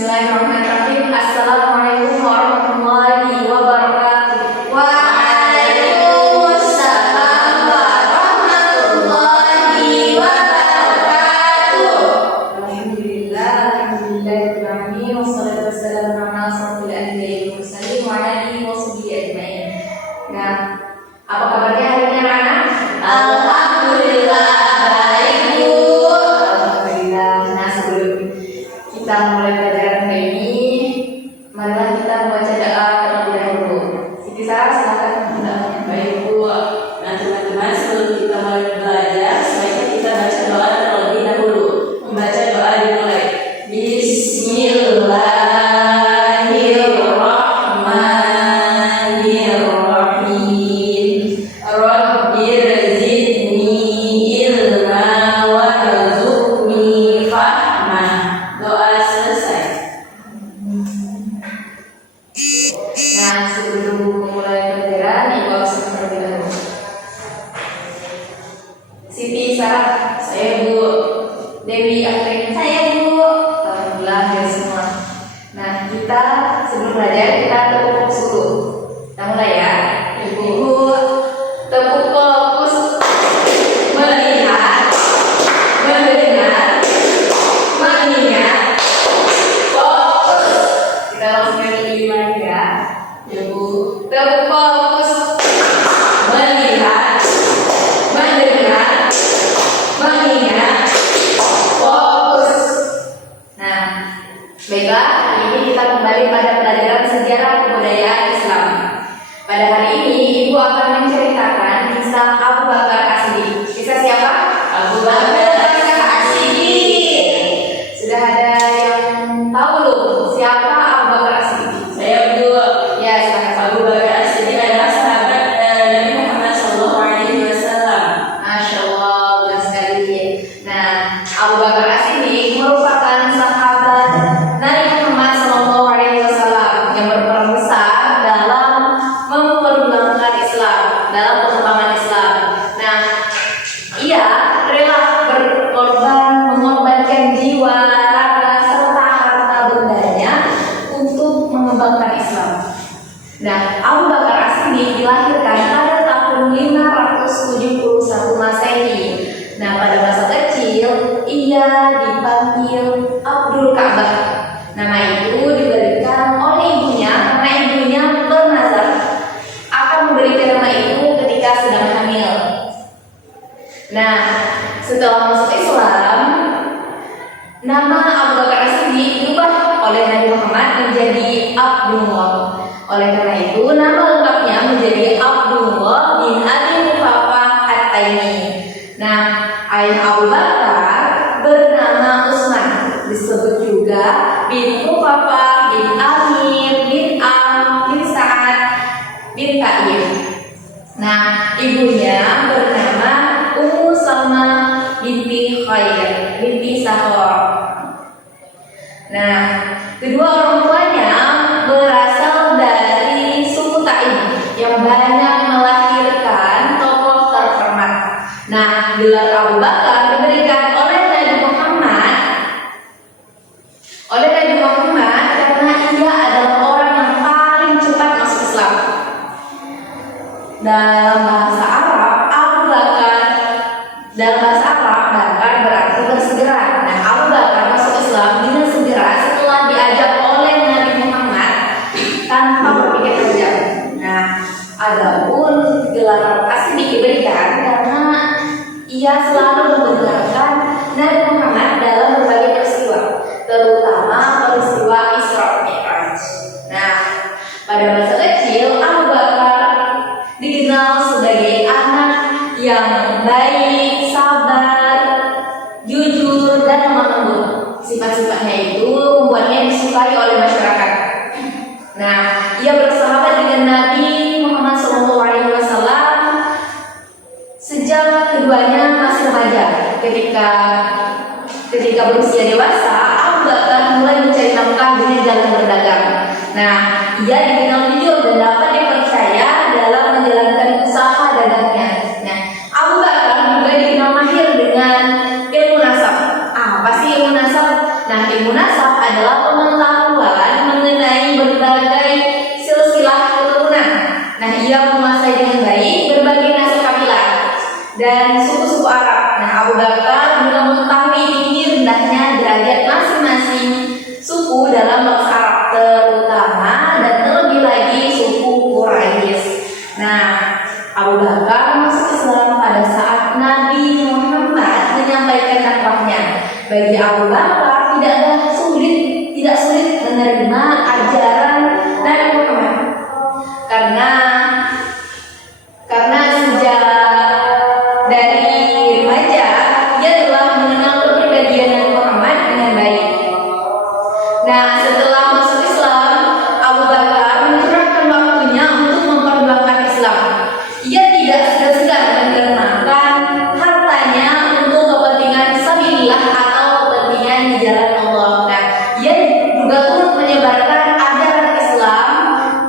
Bismillahirrahmanirrahim. Assalamualaikum warahmatullahi wabarakatuh. Waalaikumsalam warahmatullahi wabarakatuh. Alhamdulillah, alhamdulillahirabbil alamin, wassalatu wassalamu ala asyrofil anbiya'i wal mursalin wa ala alihi washabihi ajmain. Nah, apa kabarnya hari ini anak-anak? Alhamdulillah baik, Bu. Alhamdulillah. Nah, sebelum kita mulai pelajaran hari ini, marilah kita membaca doa terlebih dahulu. Siti Sarah, silakan. Baik, Bu. Nah, teman-teman, sebelum kita mulai belajar, sebaiknya kita baca doa terlebih dahulu. Membaca doa dimulai. Bismillahirrahmanirrahim. Rabbir zidni ilma warzuqni fahma. Doa selesai. Nah, sebelum memulai pelajaran, Ibu harus terlebih dahulu. Siti Sarah, saya Bu. Dewi Akring, saya Bu. Alhamdulillah ya semua. Nah, kita sebelum belajar kita tepuk fokus dulu. Kita mulai ya. Ibu tepuk fokus, melihat, mendengar, mengingat, fokus. Kita langsung nyanyi lagi ya. Ibu tepuk fokus, melihat, mendengar, mengingat, fokus. Nah, baiklah, hari ini kita kembali pada pelajaran sejarah kebudayaan Islam. Pada hari ini, Ibu akan menceritakan kisah Abu Bakar As-Siddiq. Kisah siapa? Abu Bakar As-Siddiq. Sudah ada yang tahu belum siapa Abu Bakar As-Siddiq? Saya Bu. Ya, silakan. Abu Bakar As-Siddiq adalah sahabat Nabi Muhammad SAW. Masya Allah, benar sekali. Nah, Abu Bakar As-Siddiq merupakan sahabat Nabi Muhammad SAW yang berperan besar dalam memperjuangkan Islam, dalam pengembangan Islam. Nah, ia rela mengorbankan jiwa, raga, serta harta bendanya untuk mengembangkan Islam. Nah, Abu Bakar As-Siddiq dilahirkan pada tahun 571 Masehi. Nah, pada masa kecil ia dipanggil Abdul Ka'bah. Nama itu diberikan oleh ibunya karena ibunya bernazar akan memberikan nama itu ketika sedang hamil. Nah, setelah masuk Islam, nama Abu Bakar As-Siddiq diubah oleh Nabi Muhammad menjadi Abdullah. Oleh karena itu, nama lengkapnya menjadi Abdullah bin Abi Quhafah At-Taimi. Nah, ayah Abu Bakar bernama Utsman, disebut juga bin Quhafah bin Amir bin Am bin Sa'ad bin Taim. Nah, ibunya bernama Ummu Salma binti Khair binti Sahor. Nah, kedua orang tuanya berasal dari suku Taim yang banyak melahirkan tokoh terhormat. Nah, gelar Abu Bakar diberikan oleh Nabi Muhammad karena ia adalah orang yang paling cepat masuk Islam. Dalam bahasa Arab, Bakar berarti bersegera. Nah, Abu Bakar masuk Islam dengan segera setelah diajak oleh Nabi Muhammad tanpa berpikir panjang. Nah, adapun gelar As-Siddiq diberikan karena ia selalu mendengarkan Nabi Muhammad dalam berbagai peristiwa, terutama peristiwa Isra Mi'raj. Nah, pada masa kecil Abu Bakar dikenal sebagai anak yang baik, sabar, jujur, dan lemah lembut. Sifat-sifatnya itu membuatnya disukai oleh masyarakat. Nah, ia bersahabat dengan Nabi Muhammad SAW sejak keduanya masih remaja. Ketika berusia dewasa, Abu Bakar mulai mencari nafkah dengan jalan berdagang. Nah, ia dikenal jujur dan dapat dipercaya dalam menjalankan usaha dagangnya. Nah, Abu Bakar juga dikenal mahir dengan ilmu nasab. Apa sih ilmu nasab? Nah, ilmu nasab adalah pengetahuan dan suku-suku Arab. Nah, Abu Bakar juga mengetahui tinggi rendahnya derajat masing-masing suku dalam bangsa Arab, terutama dan terlebih lagi suku Quraisy. Nah, Abu Bakar masuk Islam pada saat Nabi Muhammad menyampaikan dakwahnya. Bagi Abu Bakar tidak sulit menerima ajaran Nabi Muhammad karena sejak dari remaja ia telah mengenal kepribadian Nabi Muhammad dengan baik. Nah, setelah masuk Islam, Abu Bakar mencurahkan waktunya untuk memperjuangkan Islam. Ia tidak segan-segan menggunakan hartanya untuk kepentingan sabilillah atau kepentingan di jalan Allah. Nah, ia juga turut menyebarkan ajaran Islam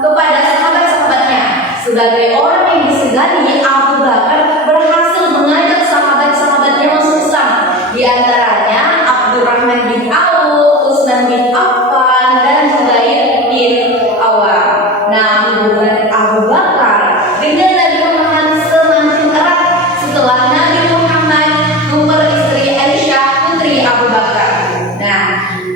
kepada sahabat-sahabatnya. Sebagai orang yang disegani, Abu Bakar berhasil mengajak sahabat-sahabatnya masuk Islam. Di antaranya Abdurrahman bin Auf, Utsman bin Affan, dan Zubair bin Awam. Nah, hubungan Abu Bakar dengan Nabi Muhammad semakin erat setelah Nabi Muhammad memperistri Aisyah putri Abu Bakar. Nah,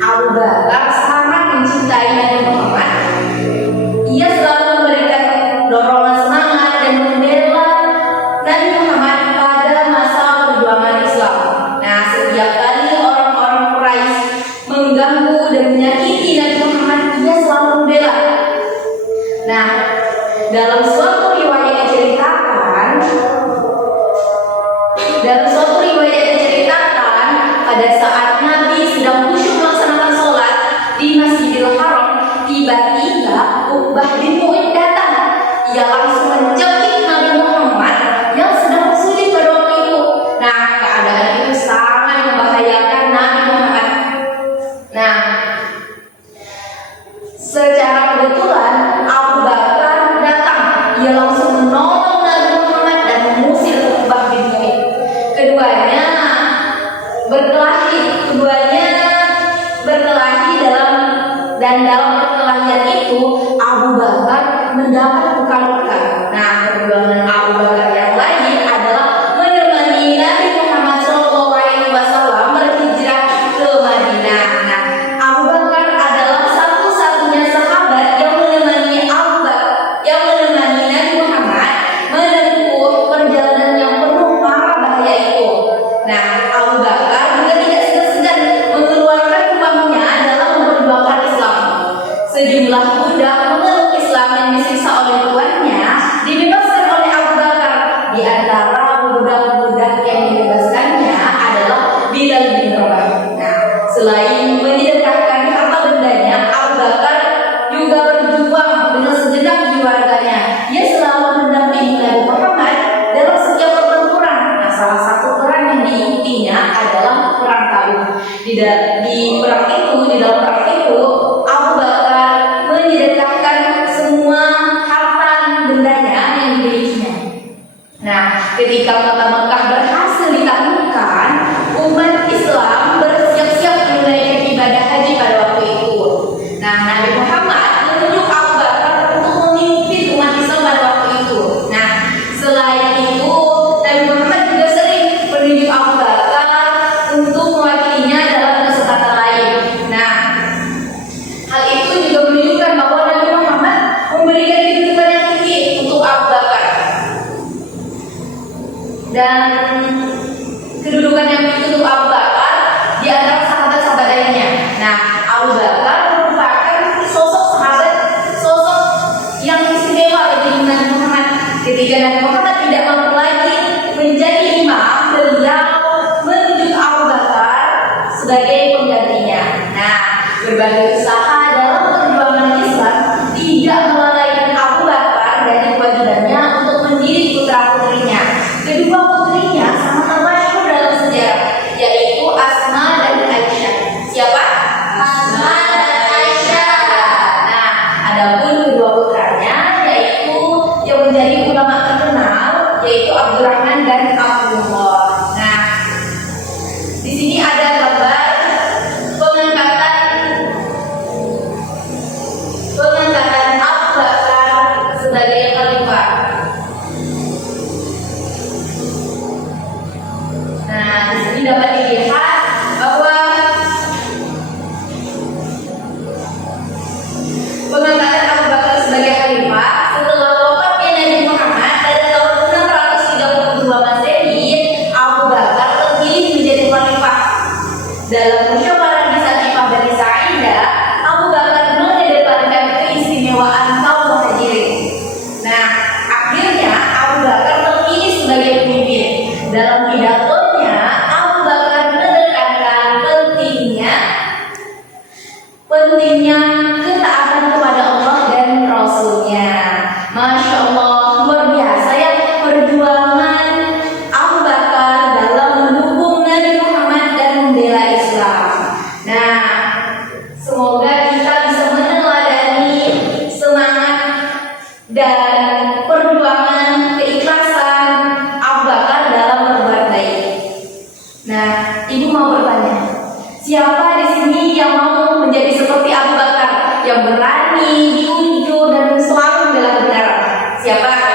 Abu Bakar sangat mencintai Nabi Muhammad. Ia selalu memberikan dorongan semangat dan membela Nabi Muhammad pada masa perjuangan Islam. Nah, setiap kali orang-orang Quraisy mengganggu dan menyakiti Nabi Muhammad, ia selalu membela. Nah, dalam suatu riwayat diceritakan pada saat Nabi sedang khusyuk melaksanakan sholat di Masjidil Haram, tiba-tiba Uqbah bin Mu'id datang. Ia langsung mencekik Nabi Muhammad yang sedang sujud pada waktu itu. Nah, keadaan itu sangat membahayakan Nabi Muhammad. Nah, secara kebetulan Abu Bakar datang. Ia langsung menolong Nabi Muhammad dan mengusir Uqbah bin Mu'id. Keduanya berkelahi dalam perkelahian itu Abu Bakar mendapat luka-luka. Nah, perjuangan Abu Bakar yang lain adalah menemani Nabi Muhammad SAW berhijrah ke Madinah. Nah, Abu Bakar adalah satu-satunya sahabat yang menemani Nabi Muhammad menempuh perjalanan yang penuh mara bahaya itu. Nah, Abu Bakar juga tidak segan-segan mengeluarkan uangnya dalam memperjuangkan Islam. Sejumlah budak memeluk Islam yang disiksa oleh tuannya dibebaskan oleh Abu Bakar. Di antara budak-budak yang dibebaskannya adalah Bilal bin Rabah. Nah, selain menyedekahkan harta bendanya, Abu Bakar juga berjuang dengan segenap jiwanya. Ia selalu mendampingi Nabi Muhammad dalam setiap pertempuran. Nah, salah satu perang yang diikutinya adalah perang Tabuk. Di dalam perang itu, Abu Bakar menyedekahkan semua harta bendanya yang dimilikinya. Nah, ketika kota Mekah berhasil ditaklukkan, umat Islam bersiap-siap menunaikan ibadah haji pada waktu itu. Nah, Nabi Muhammad menunjuk Abu Bakar untuk memimpin umat Islam pada waktu itu. Nah, selain itu, Nabi Muhammad juga sering menunjuk Abu Bakar untuk mewakilinya dalam kesempatan lain. Nah, hal itu juga menunjukkan bahwa Nabi Muhammad memberikan kedudukan yang tinggi untuk Abu Bakar. Dan kedudukan yang tinggi untuk Abu Bakar di antara sahabat-sahabat lainnya. Nah, Abu Bakar merupakan sosok yang istimewa bagi Nabi Muhammad. Ketika Nabi Muhammad tidak mampu lagi menjadi imam, beliau menunjuk Abu Bakar sebagai penggantinya. Nah, berbagai usaha dalam perjuangan Islam tidak melalaikan Abu Bakar dari kewajibannya untuk mendidik putra-putrinya. Kedua putrinya sama-sama masyhur dalam sejarah, yaitu Asma dan Aisyah. Siapa? Asma dan Aisyah. Nah, adapun kedua putranya yaitu yang menjadi ulama terkenal, yaitu Abdurrahman dan Abdullah. Nah, di sini ada gambar pengangkatan Abu Bakar sebagai khalifah. dan perjuangan keikhlasan Abu Bakar dalam berbuat baik. Nah, ibu mau bertanya, siapa di sini yang mau menjadi seperti Abu Bakar, yang berani, jujur, dan selalu membela kebenaran? Siapa?